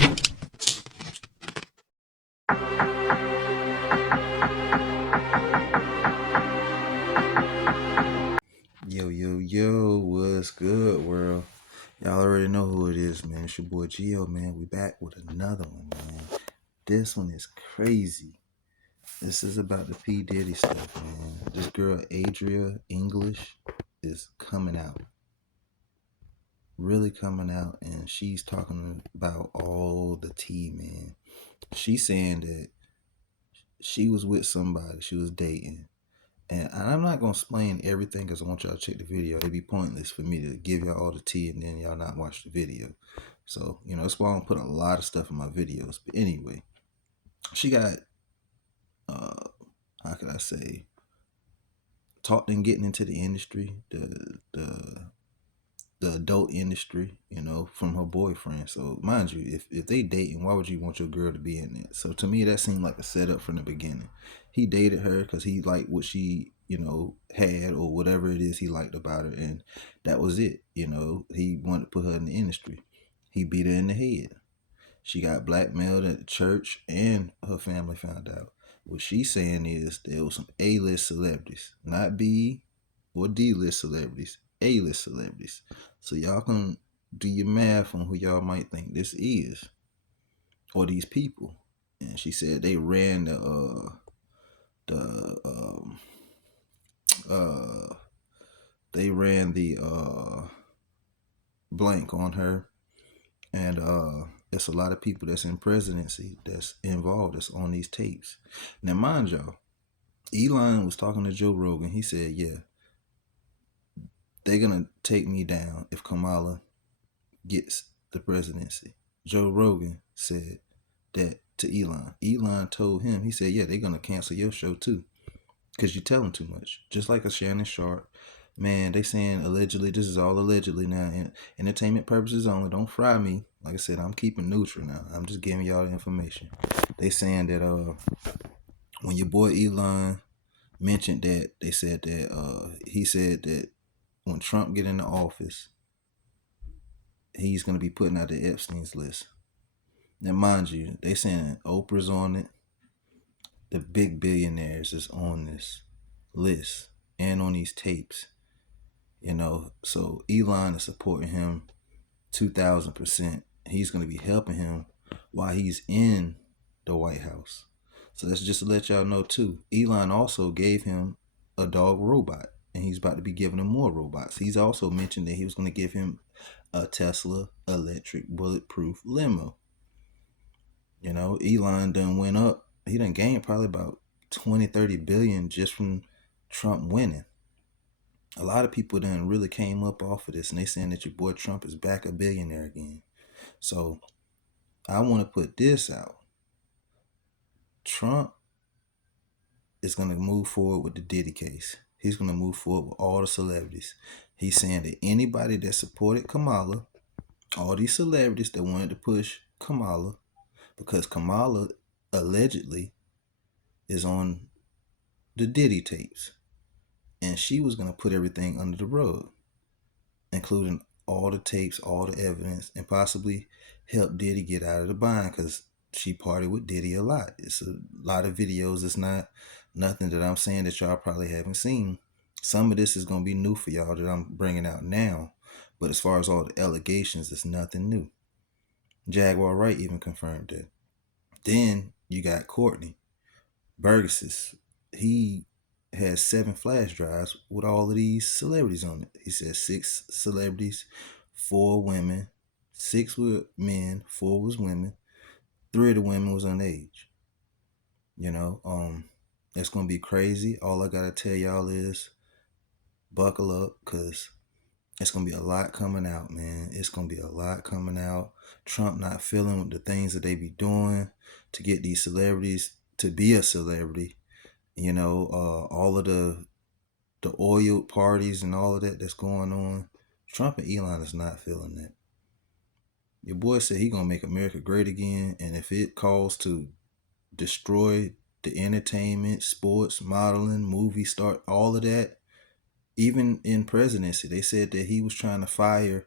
Yo, yo, yo, what's good, world? Y'all already know who it is, man. It's your boy Gio, man. We back with another one, man. This one is crazy. This is about the P. Diddy stuff, man. This girl, Adria English, is coming out. Really coming out, and she's talking about all the tea, man. She's saying that she was with somebody, she was dating. And I'm not gonna explain everything because I want y'all to check the video. It'd be pointless for me to give y'all all the tea and then y'all not watch the video. So, that's why I don't put a lot of stuff in my videos. But anyway, she got how could I say, talked in getting into the industry, the adult industry, from her boyfriend. So mind you, if they dating, why would you want your girl to be in it? So to me, that seemed like a setup from the beginning. He dated her because he liked what she, had or whatever it is he liked about her, and that was it. He wanted to put her in the industry. He beat her in the head. She got blackmailed at the church, and her family found out. What she's saying is there was some A-list celebrities, not B or D-list celebrities, A-list celebrities. So y'all can do your math on who y'all might think this is, or these people. And she said they ran the uh they ran the blank on her, and it's a lot of people that's in presidency that's involved that's on these tapes. Now mind y'all, Elon was talking to Joe Rogan. He said, yeah, they're gonna take me down if Kamala gets the presidency. Joe Rogan said that to Elon. Elon told him, he said, yeah, they're gonna cancel your show too, because you're telling too much. Just like a Shannon Sharp. Man, they saying allegedly, this is all allegedly now, and entertainment purposes only. Don't fry me. Like I said, I'm keeping neutral now. I'm just giving y'all the information. They saying that when your boy Elon mentioned that, they said that he said that when Trump get into office, he's gonna be putting out the Epstein's list. Now, mind you, they saying Oprah's on it. The big billionaires is on this list and on these tapes. So Elon is supporting him 2,000%. He's going to be helping him while he's in the White House. So that's just to let y'all know too. Elon also gave him a dog robot, and he's about to be giving him more robots. He's also mentioned that he was going to give him a Tesla electric bulletproof limo. Elon done went up. He done gained probably about 20, 30 billion just from Trump winning. A lot of people done really came up off of this, and they saying that your boy Trump is back a billionaire again. So I want to put this out. Trump is going to move forward with the Diddy case. He's going to move forward with all the celebrities. He's saying that anybody that supported Kamala, all these celebrities that wanted to push Kamala, because Kamala allegedly is on the Diddy tapes, and she was going to put everything under the rug, including all the tapes, all the evidence, and possibly help Diddy get out of the bind, because she partied with Diddy a lot. It's a lot of videos. It's not nothing that I'm saying that y'all probably haven't seen. Some of this is going to be new for y'all that I'm bringing out now, but as far as all the allegations, it's nothing new. Jaguar Wright even confirmed that. Then you got Courtney Burgess. He has 7 flash drives with all of these celebrities on it. He said 6 celebrities, 4 women, 6 were men, 4 was women. 3 of the women was underage. It's gonna be crazy. All I gotta tell y'all is buckle up, cause it's gonna be a lot coming out, man. It's gonna be a lot coming out. Trump not feeling with the things that they be doing to get these celebrities to be a celebrity. All of the oil parties and all of that that's going on. Trump and Elon is not feeling that. Your boy said he gonna make America great again, and if it calls to destroy the entertainment, sports, modeling, movie star, all of that, even in presidency, they said that he was trying to fire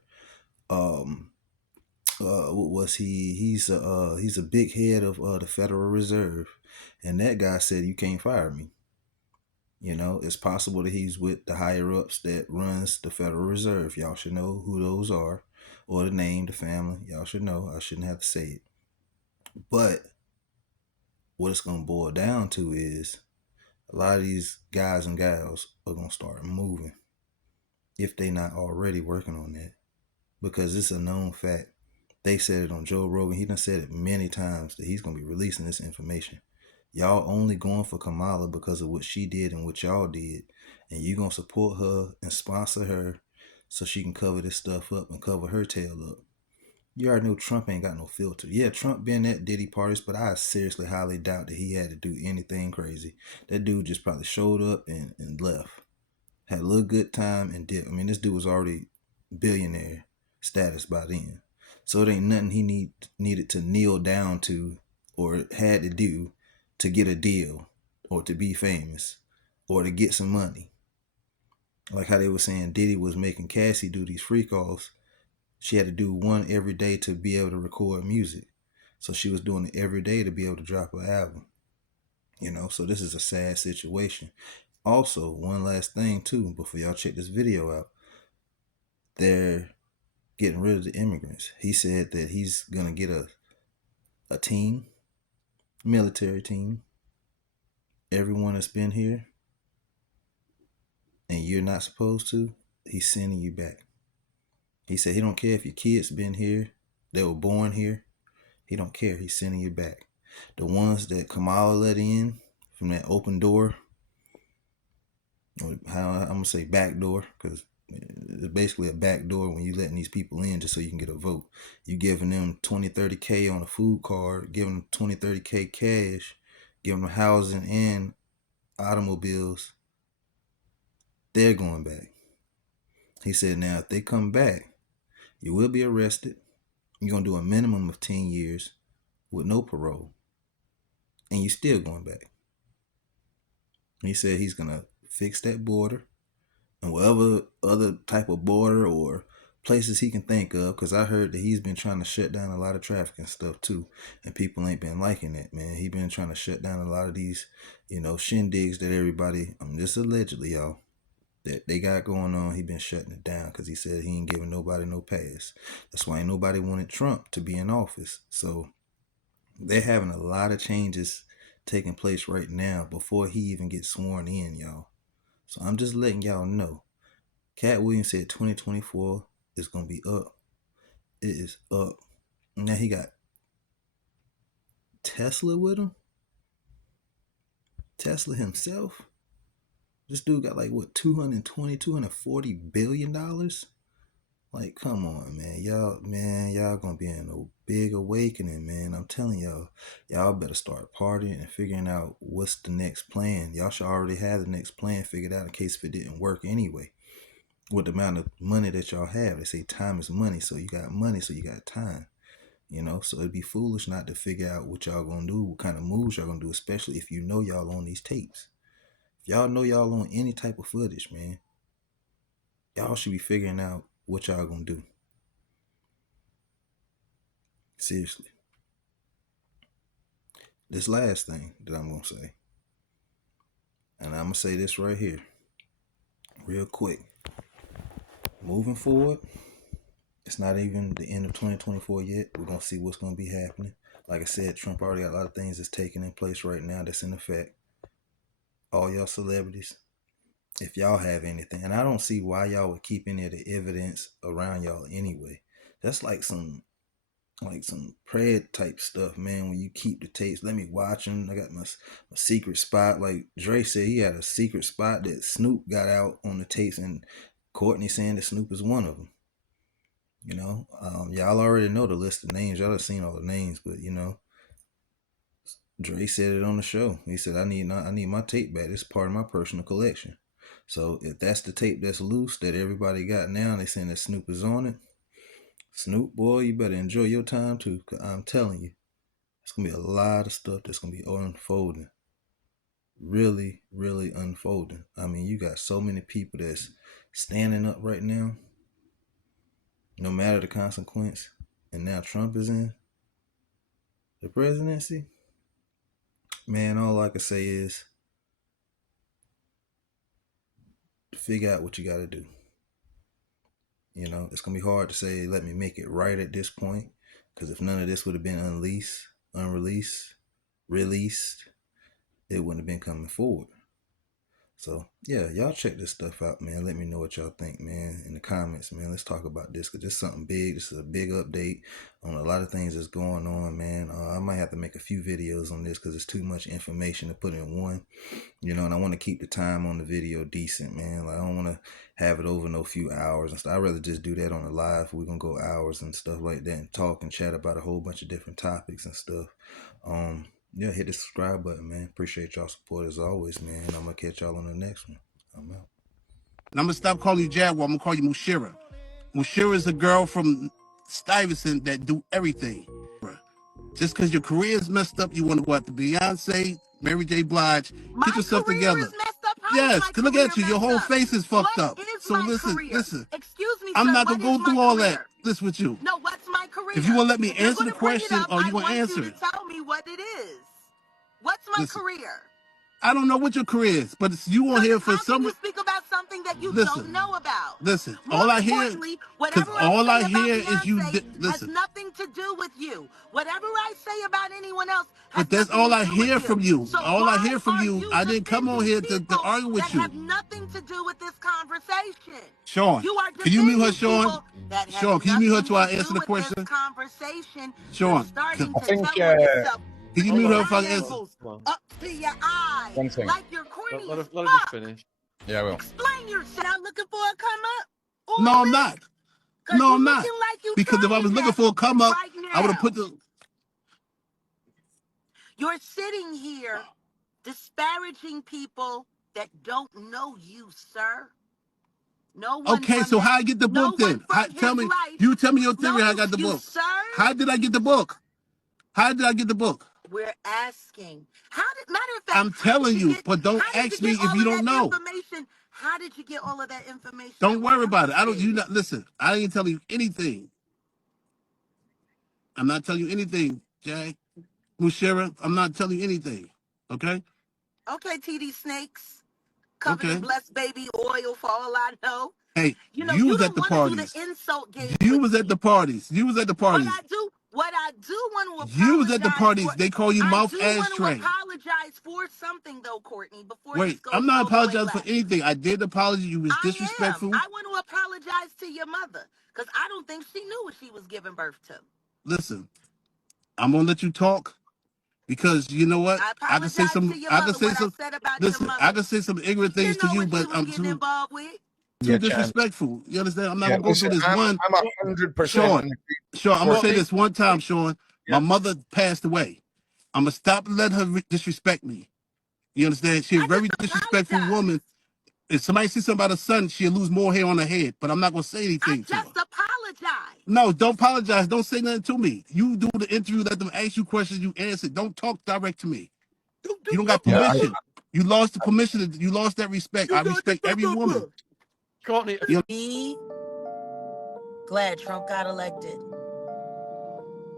what was he? He's a big head of the Federal Reserve, and that guy said you can't fire me. You know, it's possible that he's with the higher ups that runs the Federal Reserve. Y'all should know who those are, or the name, the family. Y'all should know. I shouldn't have to say it. But what it's gonna boil down to is a lot of these guys and gals are gonna start moving if they not already working on that, because it's a known fact. They said it on Joe Rogan. He done said it many times that he's gonna be releasing this information. Y'all only going for Kamala because of what she did and what y'all did, and you gonna support her and sponsor her so she can cover this stuff up and cover her tail up. You already know Trump ain't got no filter. Yeah, Trump been at Diddy parties, but I seriously highly doubt that he had to do anything crazy. That dude just probably showed up and left. Had a little good time and did. I mean, this dude was already billionaire status by then. So it ain't nothing he needed to kneel down to or had to do to get a deal or to be famous or to get some money. Like how they were saying Diddy was making Cassie do these freak offs. She had to do one every day to be able to record music. So she was doing it every day to be able to drop an album. You know, so this is a sad situation. Also, one last thing too, before y'all check this video out, they're getting rid of the immigrants. He said that he's gonna get a team, military team. Everyone that's been here and you're not supposed to, he's sending you back. He said he don't care if your kids been here, they were born here. He don't care. He's sending you back. The ones that Kamala let in from that open door, or how I'm gonna say back door, because it's basically a back door when you letting these people in just so you can get a vote. You giving them 20, 30K on a food card, giving them 20, 30K cash, giving them housing and automobiles. They're going back. He said now if they come back, you will be arrested. You're gonna do a minimum of 10 years with no parole. And you still going back. He said he's gonna fix that border and whatever other type of border or places he can think of, because I heard that he's been trying to shut down a lot of traffic and stuff too, and people ain't been liking that, man. He been trying to shut down a lot of these, shindigs that everybody, just allegedly, y'all, that they got going on. He been shutting it down because he said he ain't giving nobody no pass. That's why ain't nobody wanted Trump to be in office. So they're having a lot of changes taking place right now before he even gets sworn in, y'all. So I'm just letting y'all know. Cat Williams said 2024 is going to be up. It is up. Now he got Tesla with him. Tesla himself. This dude got like what, 220, 240 billion dollars? Like, come on, man. Y'all gonna be in a big awakening, man. I'm telling y'all better start partying and figuring out what's the next plan. Y'all should already have the next plan figured out in case if it didn't work anyway. With the amount of money that y'all have, they say time is money, so you got money, so you got time. So it'd be foolish not to figure out what y'all gonna do, what kind of moves y'all gonna do, especially if you know y'all on these tapes. If y'all know y'all on any type of footage, man, y'all should be figuring out what y'all gonna do. Seriously. This last thing that I'm gonna say, and I'm gonna say this right here, real quick. Moving forward, it's not even the end of 2024 yet. We're gonna see what's gonna be happening. Like I said, Trump already got a lot of things that's taking in place right now that's in effect. All y'all celebrities, if y'all have anything, and I don't see why y'all would keep any of the evidence around y'all anyway. That's like some pred type stuff, man. When you keep the tapes, let me watch them. I got my secret spot. Like Dre said, he had a secret spot that Snoop got out on the tapes, and Courtney saying that Snoop is one of them. Y'all already know the list of names. Y'all have seen all the names, but Dre said it on the show. He said, I need my tape back. It's part of my personal collection. So if that's the tape that's loose that everybody got now, and they saying that Snoop is on it, Snoop, boy, you better enjoy your time too. Cause I'm telling you, it's gonna be a lot of stuff that's gonna be unfolding. Really, really unfolding. I mean, you got so many people that's standing up right now, no matter the consequence, and now Trump is in the presidency, man, all I can say is figure out what you got to do. You know, it's going to be hard to say, let me make it right at this point, because if none of this would have been released, it wouldn't have been coming forward. So, yeah, y'all check this stuff out, man. Let me know what y'all think, man, in the comments, man. Let's talk about this, because this is something big. This is a big update on a lot of things that's going on, man. I might have to make a few videos on this, because it's too much information to put in one, you know, and I want to keep the time on the video decent, man. Like, I don't want to have it over no few hours and stuff. I'd rather just do that on the live. We're going to go hours and stuff like that and talk and chat about a whole bunch of different topics and stuff. Yeah, hit the subscribe button, man. Appreciate y'all support as always, man. I'm going to catch y'all on the next one. I'm out. And I'm going to stop calling you Jaguar. I'm going to call you Mushira. Mushira is a girl from Stuyvesant that do everything. Just because your career is messed up, you want to go after Beyonce, Mary J. Blige. Get yourself together. Is messed up. Yes, because look at you. Your whole face is fucked up. So listen. Excuse me, I'm not going to go through all that. Listen with you. No, what's my career? If you want to let me answer the question, or you want to answer it. Tell me what it is. What's my career? I don't know what your career is, but it's you on here for some. How can you speak about something that you don't know about? Listen, all I hear, because all I hear is you. Listen, has nothing to do with you. Whatever I say about anyone else, but that's all I hear from you. So all I hear from you, I didn't come on here to argue with you. That have nothing to do with this conversation. Sean, can you mute her, Sean? Sean, can you mute her till I answer the question? Sean, I think. Can you mute her if I answer? Up to your eyes. One thing. Like you're corny. Let her just finish. Yeah, I will. Explain yourself. Not looking for a come up? No, I'm not. No, I'm not. Like because if I was looking for a come up, right, I would have put the. You're sitting here disparaging people that don't know you, sir. No one. Okay, so how I get the book then? Tell me. You tell me your theory. How I got the book. Sir? How did I get the book? How did I get the book? We're asking. Matter of fact, I'm telling you, but don't ask me if you don't know. How did you get all of that information? Don't worry about it. Listen, I ain't telling you anything. I'm not telling you anything, Jay. Mushira, I'm not telling you anything. Okay? Okay, TD Snakes. Covered in blessed baby oil for all I know. Hey, you was at the parties. You was at the parties. You was at the parties. What I do want to apologize. You was at the parties. They call you mouth ass train. I do want to apologize for something though, Courtney. Before wait, I'm not apologizing for anything. I did apologize. You was disrespectful. I want to apologize to your mother because I don't think she knew what she was giving birth to. Listen, I'm gonna let you talk because you know what? I can say some. I can say some. Listen, I can say some ignorant things to you, but I'm too disrespectful. You understand? I'm not gonna go through this one. I'm 100%. Sean, I'm gonna say this one time, Sean. My mother passed away. I'm gonna stop letting her disrespect me. You understand? She's a very disrespectful woman. If somebody sees something about her son, she'll lose more hair on her head. But I'm not gonna say anything to her. Just apologize. No, don't apologize. Don't say nothing to me. You do the interview. Let them ask you questions. You answer. Don't talk direct to me. You don't got permission. You lost the permission. You lost that respect. I respect every woman. Courtney, be glad Trump got elected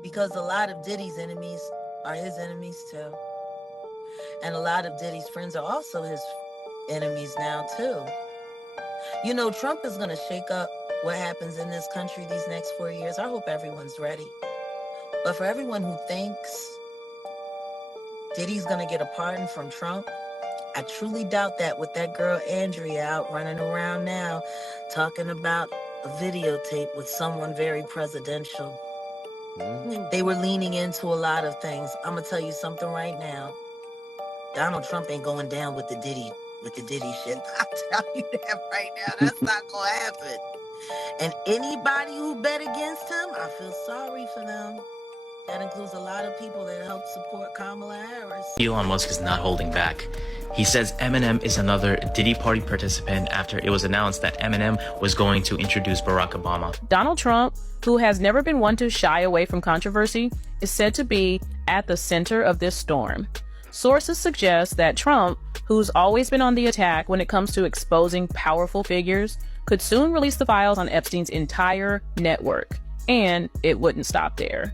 because a lot of Diddy's enemies are his enemies too, and a lot of Diddy's friends are also his enemies now too. You know, Trump is going to shake up what happens in this country these next 4 years. I hope everyone's ready. But for everyone who thinks Diddy's going to get a pardon from Trump, I truly doubt that with that girl Adria out running around now talking about a videotape with someone very presidential. They were leaning into a lot of things. I'm going to tell you something right now. Donald Trump ain't going down with the Diddy shit. I'll tell you that right now. That's not going to happen. And anybody who bet against him, I feel sorry for them. That includes a lot of people that help support Kamala Harris. Elon Musk is not holding back. He says Eminem is another Diddy Party participant after it was announced that Eminem was going to introduce Barack Obama. Donald Trump, who has never been one to shy away from controversy, is said to be at the center of this storm. Sources suggest that Trump, who's always been on the attack when it comes to exposing powerful figures, could soon release the files on Epstein's entire network. And it wouldn't stop there.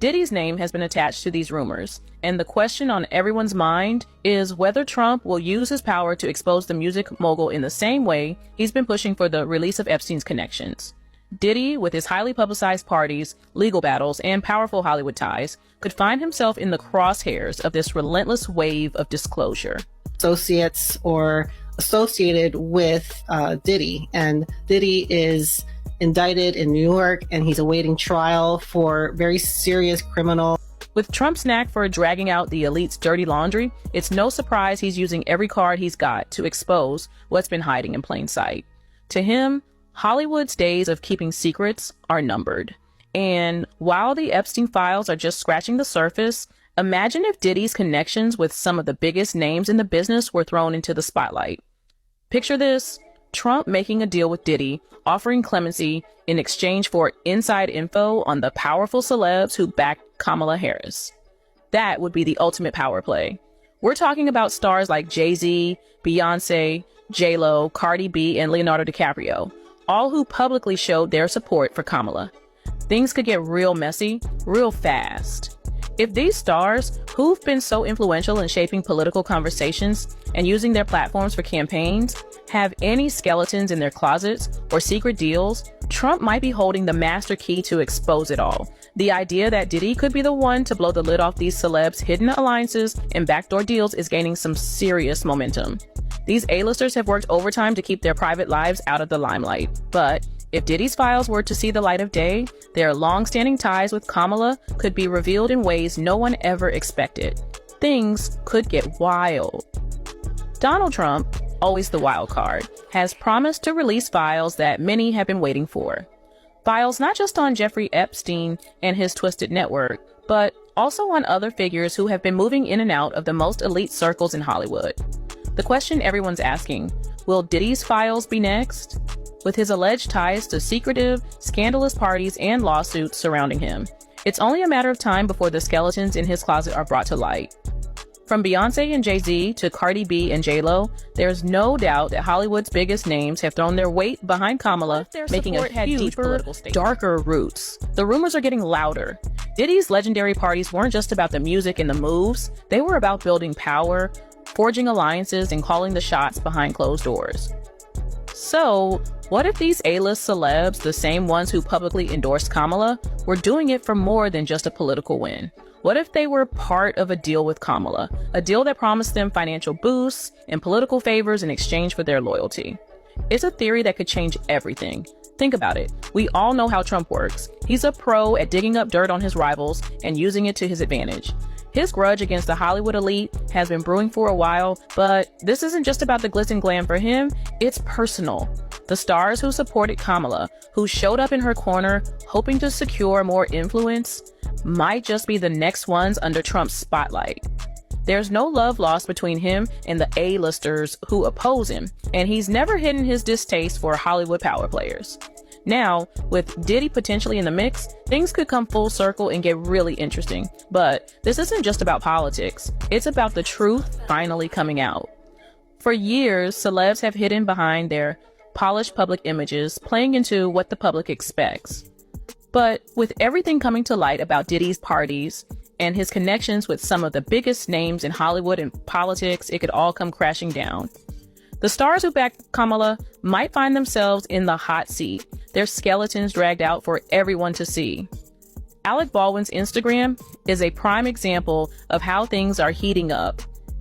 Diddy's name has been attached to these rumors, and the question on everyone's mind is whether Trump will use his power to expose the music mogul in the same way he's been pushing for the release of Epstein's connections. Diddy, with his highly publicized parties, legal battles, and powerful Hollywood ties, could find himself in the crosshairs of this relentless wave of disclosure. Associates or associated with Diddy, and Diddy is indicted in New York, and he's awaiting trial for very serious criminal. With Trump's knack for dragging out the elite's dirty laundry, it's no surprise he's using every card he's got to expose what's been hiding in plain sight. To him, Hollywood's days of keeping secrets are numbered. And while the Epstein files are just scratching the surface, imagine if Diddy's connections with some of the biggest names in the business were thrown into the spotlight. Picture this: Trump making a deal with Diddy, offering clemency in exchange for inside info on the powerful celebs who backed Kamala Harris. That would be the ultimate power play. We're talking about stars like Jay-Z, Beyonce, J-Lo, Cardi B, and Leonardo DiCaprio, all who publicly showed their support for Kamala. Things could get real messy, real fast. If these stars, who've been so influential in shaping political conversations and using their platforms for campaigns, have any skeletons in their closets or secret deals, Trump might be holding the master key to expose it all. The idea that Diddy could be the one to blow the lid off these celebs' hidden alliances and backdoor deals is gaining some serious momentum. These A-listers have worked overtime to keep their private lives out of the limelight. But if Diddy's files were to see the light of day, their long-standing ties with Kamala could be revealed in ways no one ever expected. Things could get wild. Donald Trump, always the wild card, has promised to release files that many have been waiting for. Files not just on Jeffrey Epstein and his twisted network, but also on other figures who have been moving in and out of the most elite circles in Hollywood. The question everyone's asking, will Diddy's files be next? With his alleged ties to secretive, scandalous parties and lawsuits surrounding him, it's only a matter of time before the skeletons in his closet are brought to light. From Beyonce and Jay-Z to Cardi B and J-Lo, there's no doubt that Hollywood's biggest names have thrown their weight behind Kamala, making a huge deeper, darker roots. The rumors are getting louder. Diddy's legendary parties weren't just about the music and the moves, they were about building power, forging alliances, and calling the shots behind closed doors. So, what if these A-list celebs, the same ones who publicly endorsed Kamala, were doing it for more than just a political win? What if they were part of a deal with Kamala, a deal that promised them financial boosts and political favors in exchange for their loyalty? It's a theory that could change everything. Think about it. We all know how Trump works. He's a pro at digging up dirt on his rivals and using it to his advantage. His grudge against the Hollywood elite has been brewing for a while, but this isn't just about the glitz and glam for him, it's personal. The stars who supported Kamala, who showed up in her corner hoping to secure more influence, might just be the next ones under Trump's spotlight. There's no love lost between him and the A-listers who oppose him, and he's never hidden his distaste for Hollywood power players. Now, with Diddy potentially in the mix, things could come full circle and get really interesting. But this isn't just about politics. It's about the truth finally coming out. For years, celebs have hidden behind their polished public images, playing into what the public expects. But with everything coming to light about Diddy's parties and his connections with some of the biggest names in Hollywood and politics, it could all come crashing down. The stars who backed Kamala might find themselves in the hot seat, their skeletons dragged out for everyone to see. Alec Baldwin's Instagram is a prime example of how things are heating up.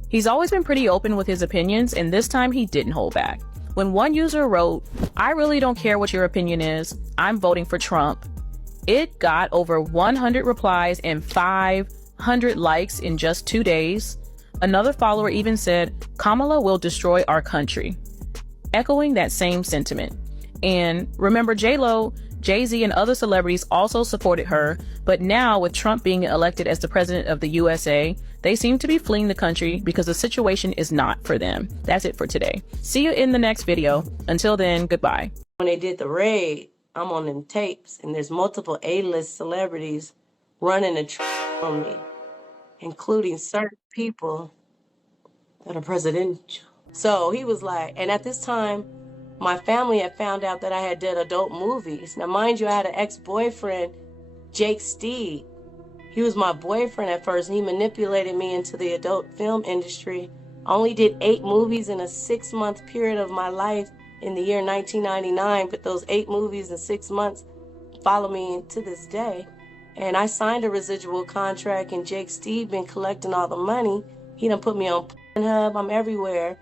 He's always been pretty open with his opinions, and this time he didn't hold back. When one user wrote, "I really don't care what your opinion is, I'm voting for Trump," it got over 100 replies and 500 likes in just 2 days. Another follower even said, "Kamala will destroy our country," echoing that same sentiment. And remember, J-Lo, Jay-Z, and other celebrities also supported her, but now with Trump being elected as the president of the USA, they seem to be fleeing the country because the situation is not for them. That's it for today. See you in the next video. Until then, goodbye. When they did the raid, I'm on them tapes, and there's multiple A-list celebrities running on me, including certain people that are presidential. So he was like, and at this time, my family had found out that I had did adult movies. Now, mind you, I had an ex-boyfriend, Jake Steed. He was my boyfriend at first, and he manipulated me into the adult film industry. I only did 8 movies in a 6-month period of my life in the year 1999, but those 8 movies in 6 months follow me to this day. And I signed a residual contract, and Jake Steed been collecting all the money. He done put me on Pornhub. I'm everywhere.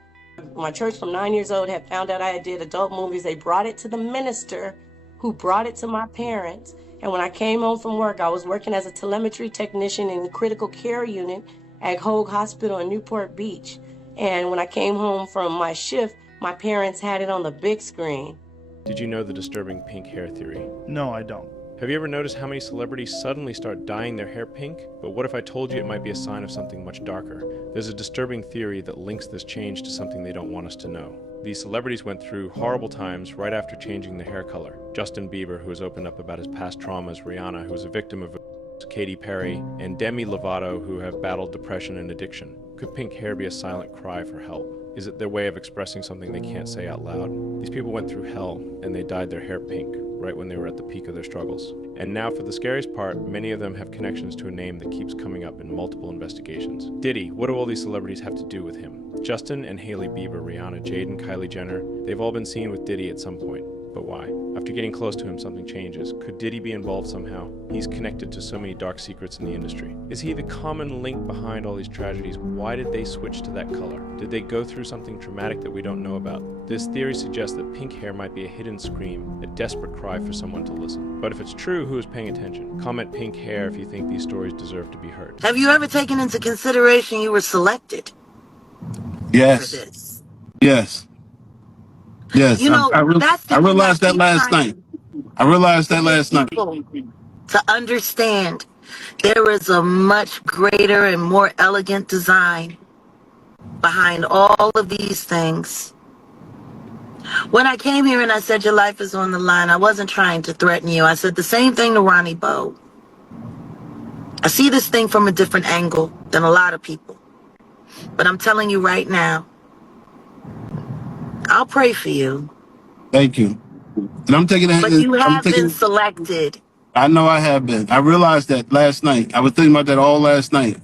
My church from 9 years old had found out I had did adult movies. They brought it to the minister, who brought it to my parents. And when I came home from work, I was working as a telemetry technician in the critical care unit at Hoag Hospital in Newport Beach. And when I came home from my shift, my parents had it on the big screen. Did you know the disturbing pink hair theory? No, I don't. Have you ever noticed how many celebrities suddenly start dyeing their hair pink? But what if I told you it might be a sign of something much darker? There's a disturbing theory that links this change to something they don't want us to know. These celebrities went through horrible times right after changing their hair color. Justin Bieber, who has opened up about his past traumas, Rihanna, who was a victim of Katy Perry, and Demi Lovato, who have battled depression and addiction. Could pink hair be a silent cry for help? Is it their way of expressing something they can't say out loud? These people went through hell, and they dyed their hair pink, right when they were at the peak of their struggles. And now for the scariest part, many of them have connections to a name that keeps coming up in multiple investigations. Diddy, what do all these celebrities have to do with him? Justin and Hailey Bieber, Rihanna, Jade and Kylie Jenner, they've all been seen with Diddy at some point. But why? After getting close to him, something changes. Could Diddy be involved somehow? He's connected to so many dark secrets in the industry. Is he the common link behind all these tragedies? Why did they switch to that color? Did they go through something traumatic that we don't know about? This theory suggests that pink hair might be a hidden scream, a desperate cry for someone to listen. But if it's true, who is paying attention? Comment pink hair if you think these stories deserve to be heard. Have you ever taken into consideration you were selected? Yes. For this? Yes. Yes. You know, I realized that keep last trying night. I realized that last night. to understand there is a much greater and more elegant design behind all of these things. When I came here and I said your life is on the line, I wasn't trying to threaten you. I said the same thing to Ronnie Bo. I see this thing from a different angle than a lot of people. But I'm telling you right now, I'll pray for you. Thank you. And I'm taking that. But you have been selected. I know I have been. I realized that last night. I was thinking about that all last night.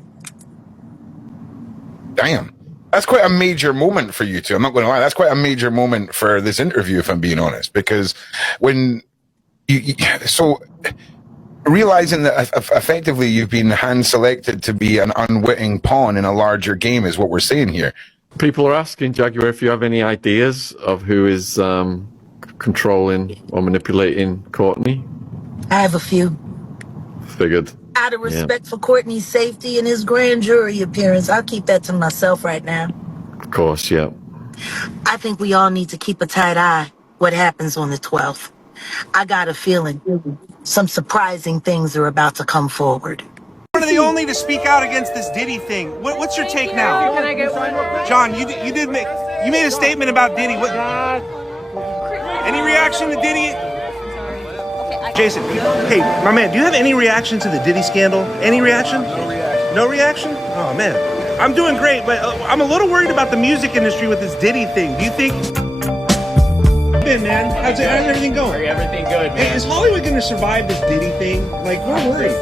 Damn. That's quite a major moment for you two. I'm not going to lie. That's quite a major moment for this interview, if I'm being honest, because when so realizing that effectively you've been hand selected to be an unwitting pawn in a larger game is what we're saying here. People are asking, Jaguar, if you have any ideas of who is controlling or manipulating Courtney. I have a few. Figured. Out of respect for Courtney's safety and his grand jury appearance, I'll keep that to myself right now. Of course, yeah. I think we all need to keep a tight eye what happens on the 12th. I got a feeling some surprising things are about to come forward. One of the only to speak out against this Diddy thing. What's your take now? Can I get one? John, you made a statement about Diddy. What? Any reaction to Diddy? Jason, hey, my man, do you have any reaction to the Diddy scandal? Any reaction? No reaction? Oh, man. I'm doing great, but I'm a little worried about the music industry with this Diddy thing. Do you think... man, how's everything going? Everything good, man. Hey, is Hollywood going to survive this Diddy thing? Like, we're worried.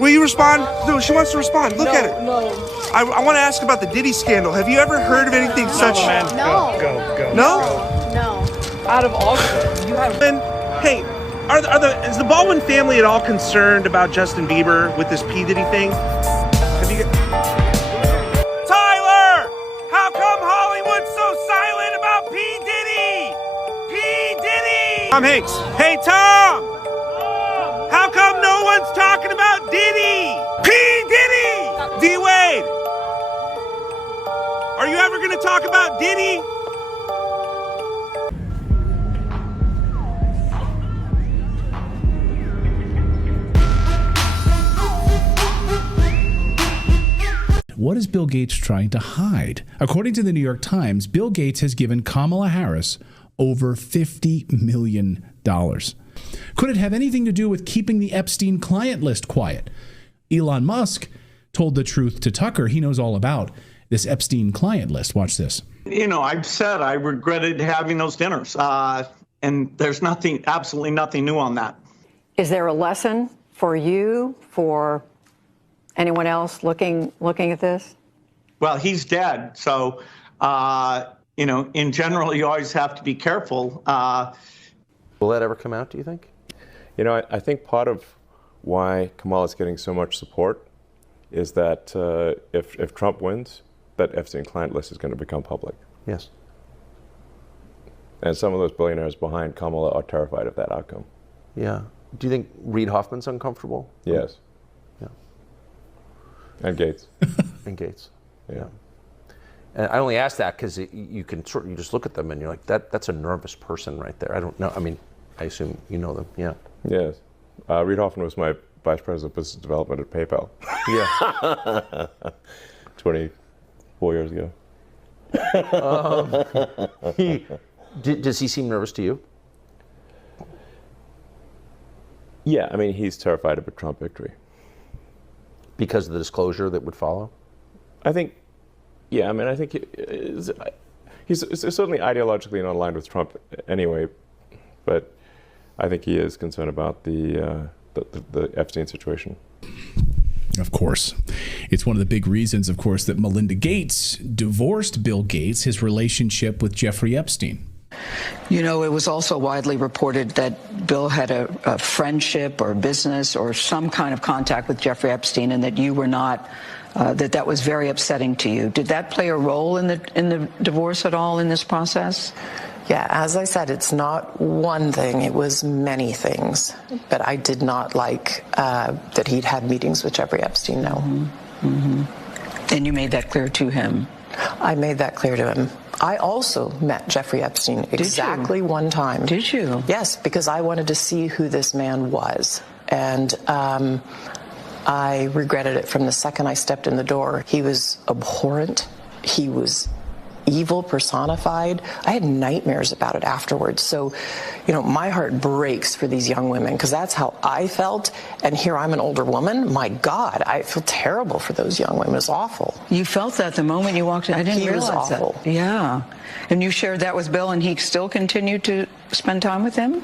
Will you respond? No, she wants to respond. Look at it. No. I want to ask about the Diddy scandal. Have you ever heard of anything such? No. Go. No. Out of all, you have... Hey, is the Baldwin family at all concerned about Justin Bieber with this P. Diddy thing? Have you Tyler! How come Hollywood's so silent about P. Diddy? P. Diddy! Tom Hanks. Hey, Tom! How come no one's talking about Diddy? P. Diddy! D-Wade! Are you ever going to talk about Diddy? What is Bill Gates trying to hide? According to the New York Times, Bill Gates has given Kamala Harris over $50 million. Could it have anything to do with keeping the Epstein client list quiet? Elon Musk told the truth to Tucker. He knows all about this Epstein client list. Watch this. You know, I've said I regretted having those dinners, and there's absolutely nothing new on that. Is there a lesson for you, for anyone else looking at this? Well, he's dead, so you know, in general, you always have to be careful. Will that ever come out, do you think? You know, I think part of why Kamala is getting so much support is that if Trump wins, that Epstein client list is going to become public. Yes. And some of those billionaires behind Kamala are terrified of that outcome. Yeah. Do you think Reid Hoffman's uncomfortable? Yes. Yeah. And Gates. And Gates. Yeah. And I only ask that because you just look at them and you're like, that's a nervous person right there. I don't know. I mean, I assume you know them. Yeah. Yes. Reid Hoffman was my vice president of business development at PayPal. Yeah. 24 years ago. Does he seem nervous to you? Yeah, I mean, he's terrified of a Trump victory. Because of the disclosure that would follow? I think, yeah, I mean, I think he's certainly ideologically not aligned with Trump anyway, but I think he is concerned about the Epstein situation. Of course. It's one of the big reasons, of course, that Melinda Gates divorced Bill Gates, his relationship with Jeffrey Epstein. You know, it was also widely reported that Bill had a friendship or business or some kind of contact with Jeffrey Epstein, and that you were not, that was very upsetting to you. Did that play a role in the divorce at all in this process? Yeah, as I said, it's not one thing, it was many things. But I did not like that he'd had meetings with Jeffrey Epstein, no. Mm-hmm. Mm-hmm. And you made that clear to him? I made that clear to him. I also met Jeffrey Epstein exactly one time. Did you? Yes, because I wanted to see who this man was. And I regretted it from the second I stepped in the door. He was abhorrent. He was evil personified. I had nightmares about it afterwards. So, you know, my heart breaks for these young women because that's how I felt. And here I'm an older woman. My God, I feel terrible for those young women. It's awful. You felt that the moment you walked in? I didn't realize was awful. That. Yeah. And you shared that with Bill, and he still continued to spend time with him?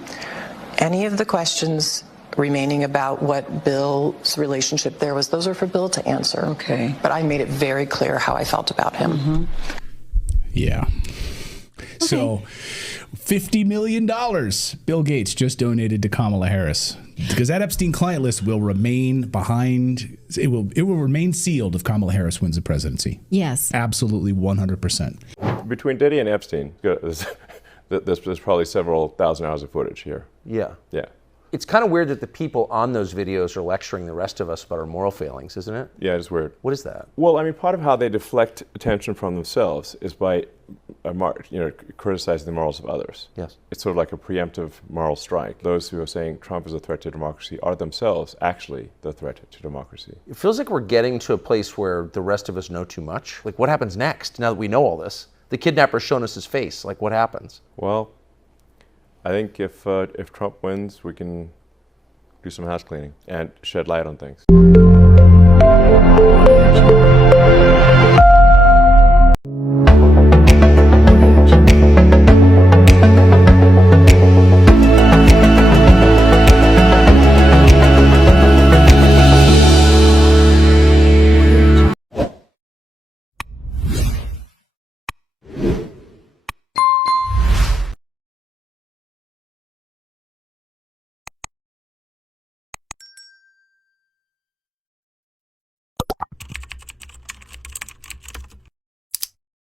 Any of the questions remaining about what Bill's relationship there was, those are for Bill to answer. Okay. But I made it very clear how I felt about him. Mm-hmm. Yeah. So $50 million Bill Gates just donated to Kamala Harris, because that Epstein client list will remain behind. It will remain sealed if Kamala Harris wins the presidency. Yes. Absolutely 100%. Between Diddy and Epstein, there's probably several thousand hours of footage here. Yeah. Yeah. It's kind of weird that the people on those videos are lecturing the rest of us about our moral failings, isn't it? Yeah, it's weird. What is that? Well, I mean, part of how they deflect attention from themselves is by, criticizing the morals of others. Yes. It's sort of like a preemptive moral strike. Those who are saying Trump is a threat to democracy are themselves actually the threat to democracy. It feels like we're getting to a place where the rest of us know too much. Like, what happens next now that we know all this? The kidnapper's shown us his face. Like, what happens? Well, I think if Trump wins, we can do some house cleaning and shed light on things.